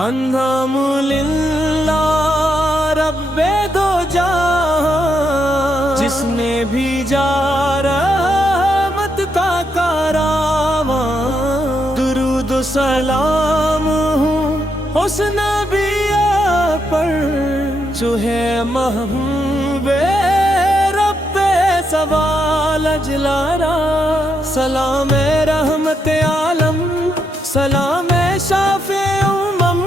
انعام للہ رب دو جہاں، جس نے بھی جا رحمت کا کارواں، درود و سلام ہوں اس نبی پر جو ہے محبوب رب سوال اجلارا۔ سلام رحمت عالم، سلام شافع امم،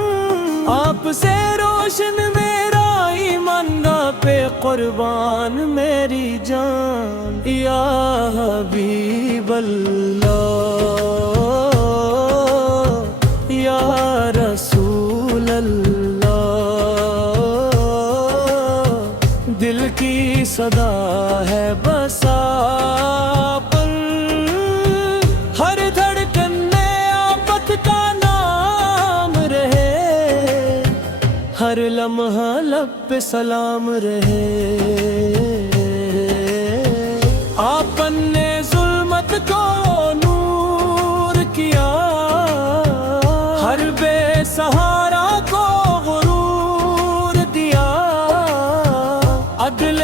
آپ سے روشن میرا ایمان، پہ قربان میری جان یا حبیب اللہ یا رسول اللہ، دل کی صدا ہے بس آپ پر، ہر دھڑکن میں آفت کا نام رہے، ہر لمحہ لب پہ سلام رہے۔ آپ نے ظلمت کو نور کیا، ہر بے سہارا کو غرور دیا، عدل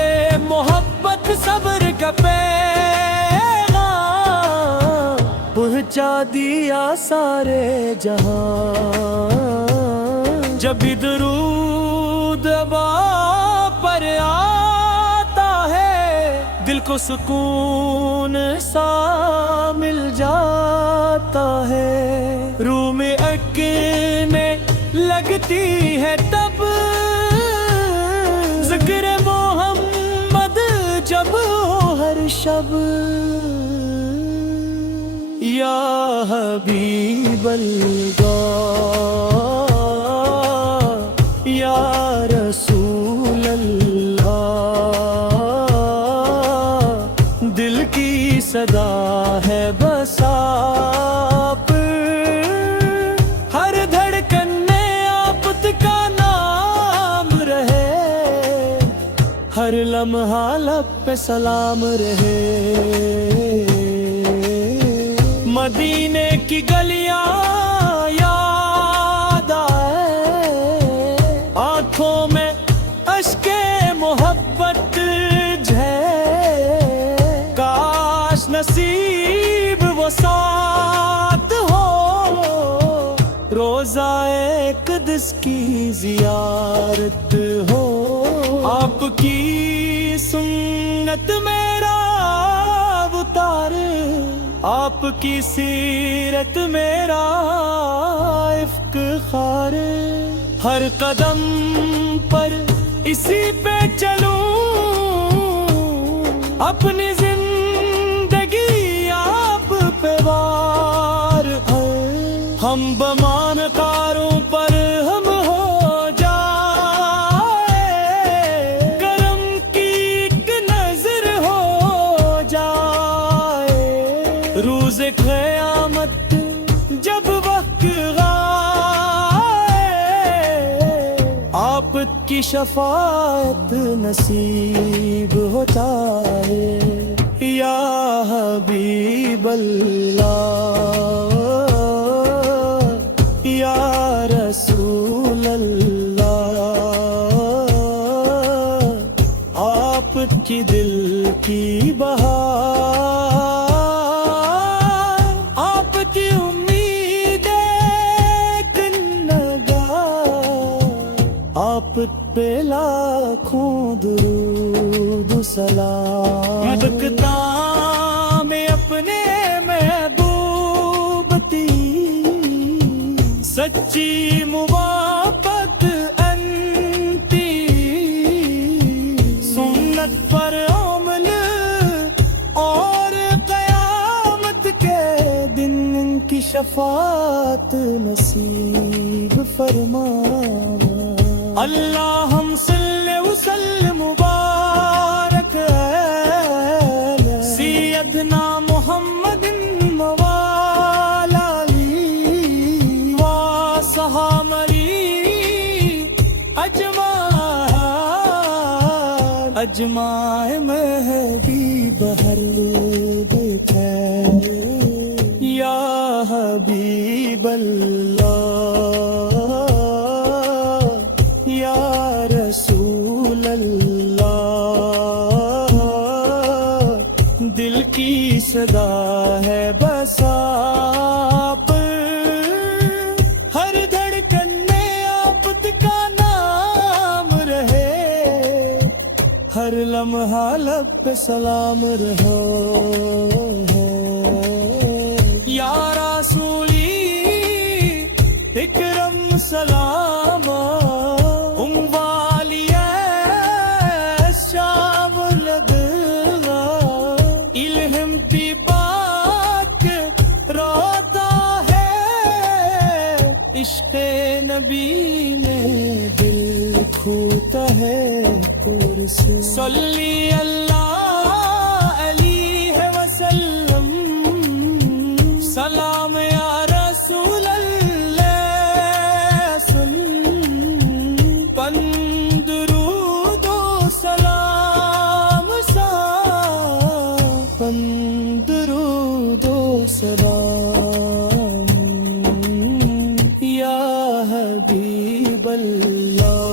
محبت صبر کا پیغام پہنچا دیا سارے جہاں۔ جب درود باپ پر آتا ہے، دل کو سکون سا مل جاتا ہے، روح میں اکنے لگتی ہے تب، ذکر محمد جب ہو ہر شب، یا حبیب اللہ یا رسول اللہ، دل کی صدا ہے بس آپ، ہر دھڑکن میں آفت کا نام رہے، ہر لمحہ لب پہ سلام رہے۔ مدینے کی گلیاں یاد آئے، آنکھوں میں اشک محبت جھے، کاش نصیب وہ ساتھ ہو، روزہ اقدس کی زیارت ہو، آپ کی سنت میرا اتار، آپ کی سیرت میرا افتخار، ہر قدم پر اسی پہ چلوں، اپنی زندگی آپ پہ وار ہے، ہم بمان کاروں پر ہم ہو جائے، کرم کی ایک نظر ہو جائے، روز قیامت جب وقت آپ کی شفاعت نصیب ہو جائے، یا حبیب اللہ یا رسول اللہ، آپ کی دل کی بہار، آپ کی امید ایک نگار، آپ پہ لاکھوں درود و سلام، اقدام اپنے محبوب تی، سچی موافقت انتی، سنت پر عمل اور قیامت کے دن ان کی شفاعت نصیب فرما۔ اللہم صلی وسلم مبارک علی سیدنا محمد مولا علی وصحابہ اجمعین۔ اجمائے مہدی بہر دیکھے یا حبیب اللہ یا رسول اللہ دل کی صدا ہے بس آپ ہر دھڑکن میں آپ کا نام رہے ہر لمحہ لب پہ سلام رہو یا رسولی اکرم سلام والی شام لگا الہم بھی بات روتا ہے عشق نبی میں دل کھوتا ہے صلی اللہ علیہ وسلم سلام یا رسول اللہ سن درود و سلام سا درود و سلام یا حبیب اللہ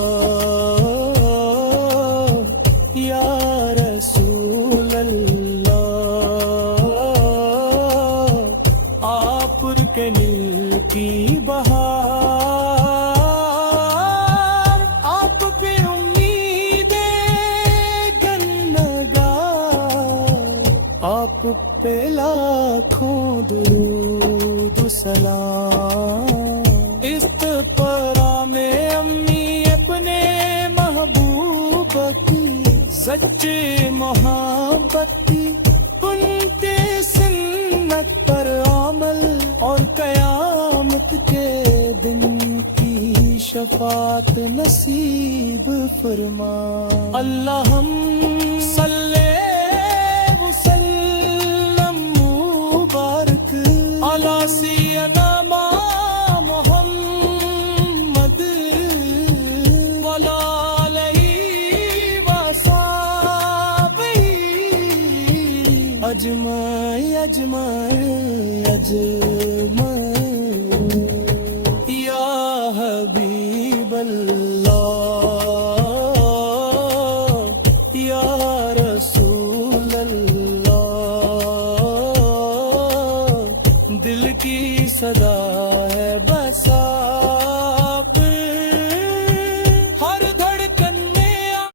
کے نیل کی بہار آپ پہ امیدیں گنگار آپ پہ لاکھوں درود و سلام استقبال میں امی اپنے محبوب کی سچے محبت کی انتے سنت پر عمل اور قیامت کے دن کی شفاعت نصیب فرما اللہم صلی وسلم مبارک علی سیدنا محمد وعلی آلہ وصحبہ اجمعین